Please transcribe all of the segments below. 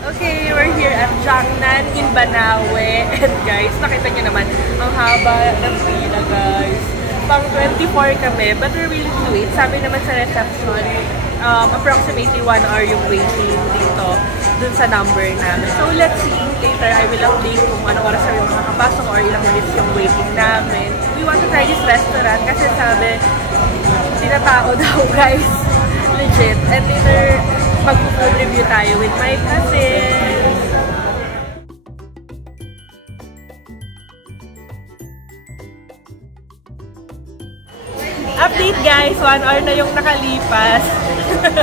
Okay, we're here at Jiangnan in Banawe. And guys, nakita niyo naman, ang haba ng pila guys. Pang 24 kami, but we're willing to wait. Sabi naman sa reception, approximately 1 hour yung waiting dito dun sa number namin. So let's see, later I will update kung anong oras na yung makapasok or ilang minutes yung waiting namin. We want to try this restaurant kasi sabi, tinatao daw guys. Legit. And later, mag-food review tayo with my cousin. Update guys, 1 hour na yung nakalipas.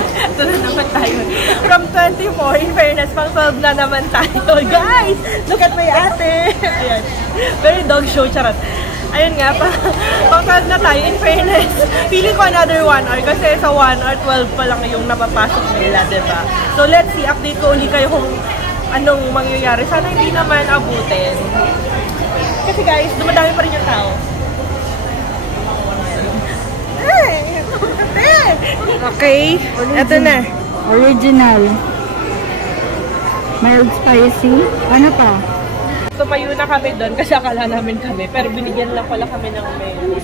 Ito na naman tayo. From 24, in fairness, pang 12 na naman tayo. Guys, look at my ate. Ayan. Very dog show, charot. Ayun nga, pang 12 na tayo, in fairness. Feeling ko another 1 hour kasi sa 1 hour, 12 pa lang yung napapasok nila, diba? So let's see, update ko ulit kayo kung anong mangyayari. Sana hindi naman abutin. Kasi guys, dumadami pa rin yung tao. Okay, eto na. Original. Mild spicy. Ano pa? Tumayo na kami doon kasi akala namin kami. Pero binigyan lang pala kami ng mayo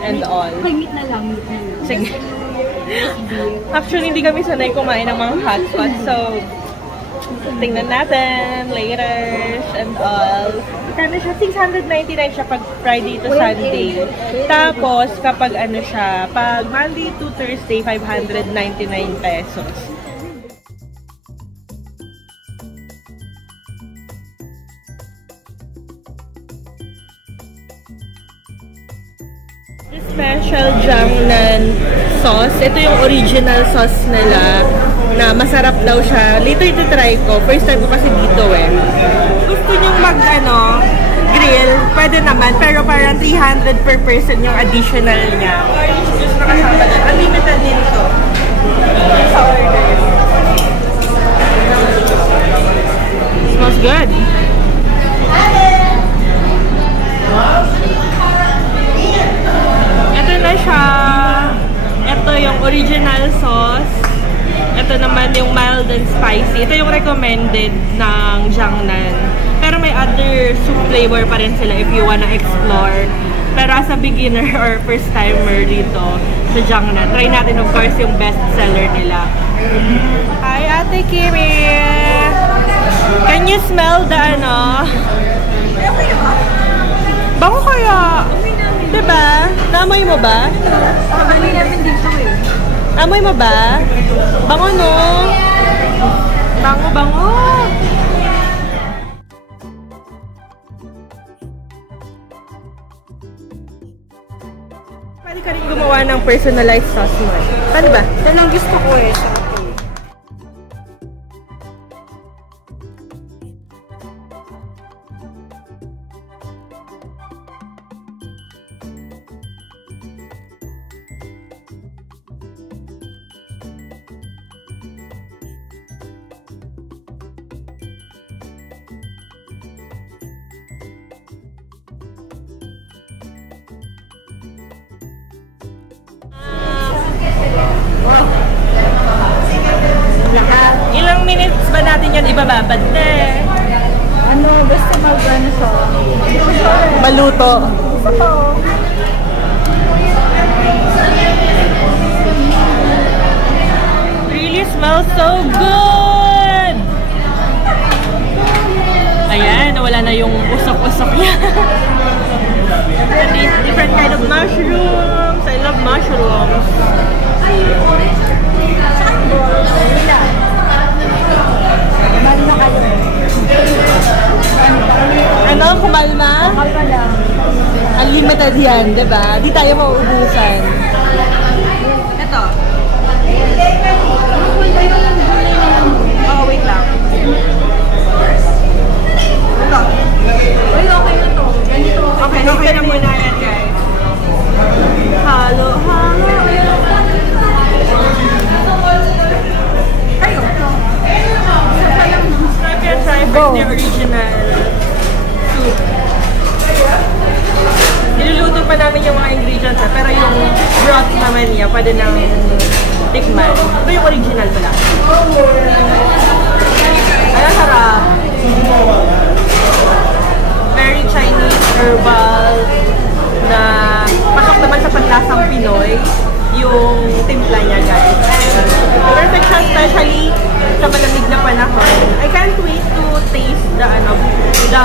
and all. Meat na lang. Sige. Actually, hindi kami sanay kumain ng mga hot pot. So, tingnan natin later and all. Kano siya? 699 siya pag Friday to Sunday. Tapos, kapag ano siya, pag Monday to Thursday, 599 pesos. Special Jiangnan sauce. Ito yung original sauce nila na masarap daw siya. Later ito try ko. First time ko kasi dito eh. Gusto nyong grill, pwede naman. Pero parang 300 per person yung additional niya. Orange juice na kasama na. Unlimited din ito. Sa order. Smells good. Ito na siya. Ito yung original sauce. Ito naman yung mild and spicy. Ito yung recommended ng Jiangnan. Pero may other soup flavor pa rin sila if you wanna explore. Pero as a beginner or first timer dito sa Jiangnan, try natin of course yung best seller nila. Hi Ate Kimi! Can you smell the ano? Bango kaya? Diba? Naamoy mo ba? Amoy namin dito eh. Amoy mo ba? Bango no? Bango, bango! Pwede ka rin gumawa ng personalized sauce mo eh. Ano ba? Ito lang gusto ko eh. Ilang minutes ba natin yan ibababad na? Ano, basta mag-ano sa Maluto. Isa po. Really smells so good! Ayan, nawala na yung usok-usok niya. Different kind of mushrooms. I love mushrooms. Mali na kayo. Ano? Kumalma? Kalma lang. Unlimited yan, diba? Di tayo mauubusan. Ito. Oh, wait lang. Ito. Uy, okay na to. Ganito. Okay, okay na muna yan, guys. Halo, halo. Ayo. Try first the original soup. Niluluto pa namin yung mga ingredients, pero yung broth naman niya, pwede nang tikman. Ito yung original pala. especially sa malamig na panahon. I can't wait to taste the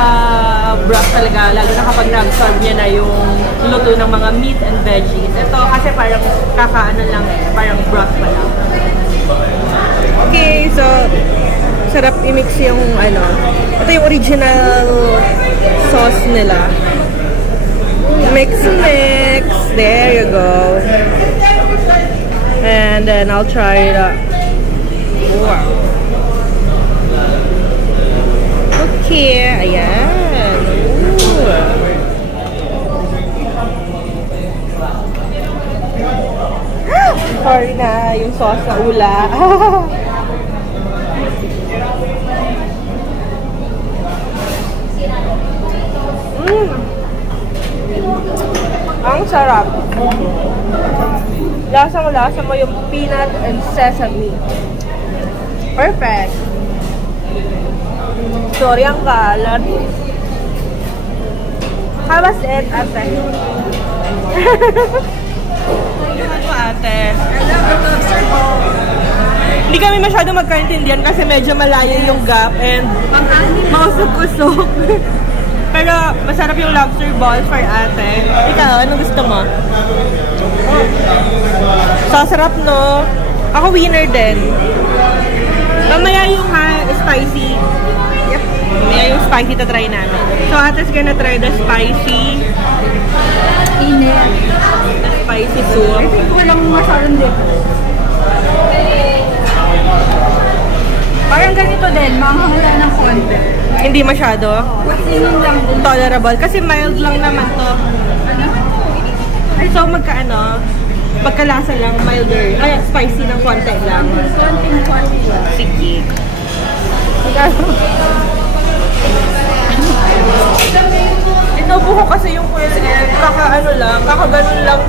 broth talaga, lalo na kapag nag-serve niya na yung luto ng mga meat and veggies. Ito kasi parang kakaano lang, parang broth pa lang. Okay, so sarap i-mix yung ito yung original sauce nila. Mix. There you go. And then I'll try the... Wow. Okay, ayan. Ooh. Sorry na, yung sauce na ula. Ang sarap. Lasang-lasa mo yung peanut and sesame. Perfect. Sorry, ang kalat. How was it, ate? Ate? Hindi kami masyado magkaintindihan kasi medyo malayo yung gap and mausok-usok. Pero masarap yung lobster balls for ate. Ikaw, anong gusto mo? So, sarap, no? Ako winner din. Mamaya yung spicy. Yep. Mamaya yung spicy try namin. So, ate's gonna try the spicy. Init. The spicy soup. I think walang masaron dito. Parang ganito din, manghahula ng konti. Hindi masyado. Sinin lang din. Tolerable. Kasi mild lang naman to. Ano? So, magkalasa lang, milder. Ay, spicy ng konti lang. Konting lang. Sige. Ito buko kasi yung kuya kaka-ganun lang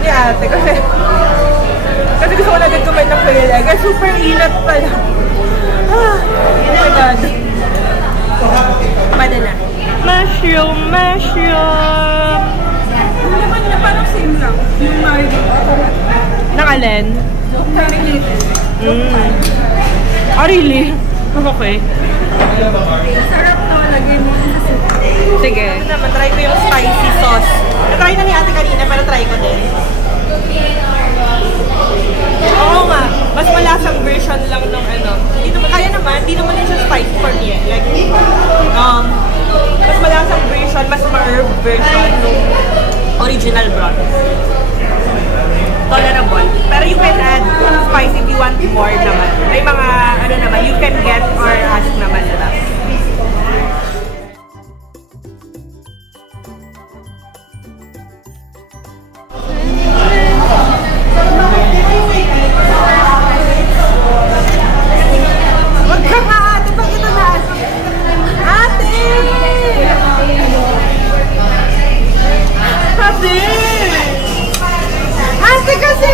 ni ate. Kasi gusto ko na din kumain ng kuya leg. Super inat pala. Oh my God. Pwede na. Mushroom. Naman na parang same lang. Yung Nang alin? Oh, really? Okay. sarap to, lagay mo sa soup. Sige. Naman, try ko yung spicy sauce. Na-try na ni ate kanina, pero try ko din. Oo nga, mas malasang version lang ng kaya naman, di naman din siya spicy for me. Like, mas malasang version, mas ma-herb version ng original broth. Tolerable. Pero you can add spicy if you want more naman. May mga, you can get or ask naman nila. Wag ka nga, ate, pag ito na. Ate! Ate kasi!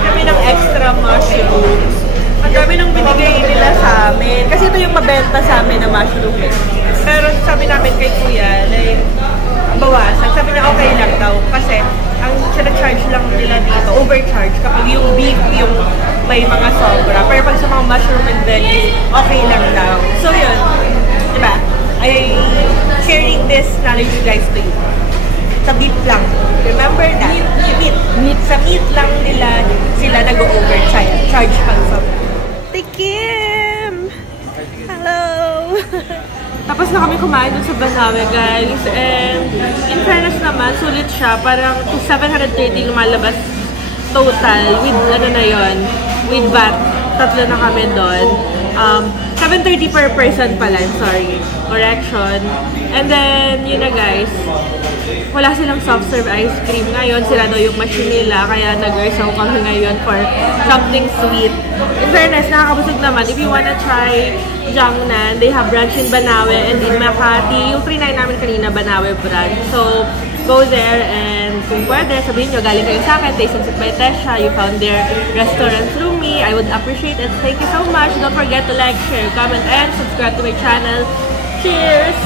Kami ng extra mushrooms. Ang dami nang binigay nila sa amin. Kasi ito yung mabenta sa amin na mushroom eh. Pero sabi namin kay kuya, like, bawasan. Sabi na okay lang daw. Kasi ang charge lang nila dito, overcharge kapag yung beef, yung may mga sobra. Pero pag sa mga mushroom and veggies, okay lang daw. So yun, diba? I sharing this knowledge guys to you. Sa beef lang. Remember that? Meat. Sa meat lang nila sila nag-overcharge pang sobra. Tikim! Hello! Tapos na kami kumain dun sa Banawe, guys. And in fairness naman, sulit siya. Parang 730 lumalabas total with with VAT. Tatlo na kami doon. 730 per person pala, sorry. Correction. And then, yun na guys. Wala silang soft serve ice cream ngayon. Sila daw yung machine nila. Kaya nag-reserve kami ngayon for something sweet. In fairness, nakakabusog naman. If you wanna try Jiangnan, they have branch in Banawe and in Makati. Yung 39 namin kanina, Banawe branch. So, go there and kung pwede, sabihin nyo, galing kayo sa akin, Taste and Sip by Tesha. You found their restaurant through me. I would appreciate it. Thank you so much. Don't forget to like, share, comment, and subscribe to my channel. Cheers!